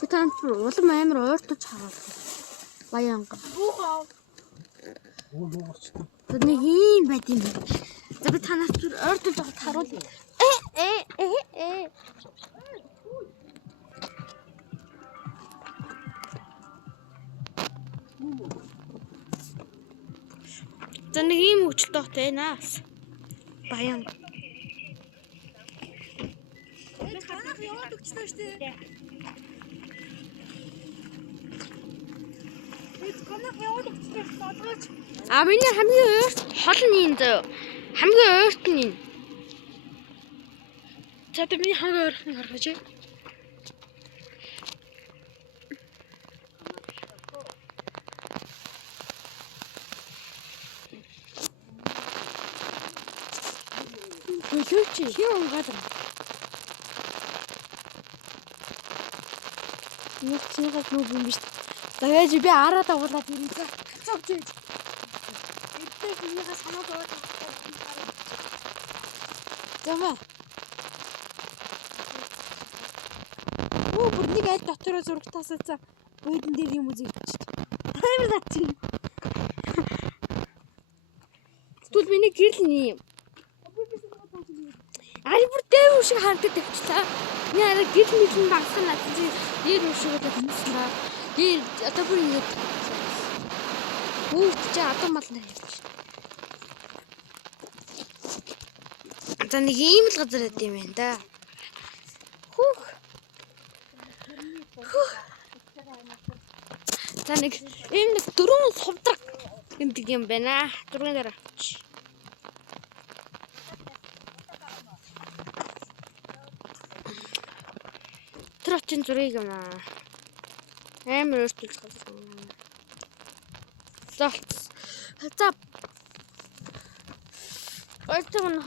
Би танд улам амар ойртож харуулах. Баянга. Нэг юм байт юм. За би танаас зүр ойртож харуулъя. За нэг юм хөвчлөлттэй наас. Баянга. Танах яваад өгчлөө шүү дээ. Танах яваад өгчлөө бодгооч. Миний хамгийн ойрт хол нь энэ зөө. Хамгийн ойрт нь энэ. За тэ миний хамгийн ойрт нь гаргаж. Хөлөөч хин унгаад. Нэг чинийхээс нүг юм биш. Загаж би араа дагуулаад ирээ. Цогж ийж. Эдгээр чинийхээс санаа зовоод. Зама. Бүр нэг аль дотороо зурагтаасаа буудан дээр юм үзэж байна. Таймер даачих. Түл миний гэрэл нь юм. Ари бүр дэв шиг харагдаж тавьчлаа. Яа гэрэл мэлэн багсах надад дээр шиг болчихсон. Дээр одоо бүр ингэ. Хүүхд чи одоо мал нэр явж. За нэг ийм л газар байт юм байна да. Хүүх. За нэг ийм нэг дөрөв сувдраг гэмдэг юм байна. Дөрвөн дээр авч. Тротин зургийг юм аа. Амар өөртөлж газар юм. За. За. Ойртон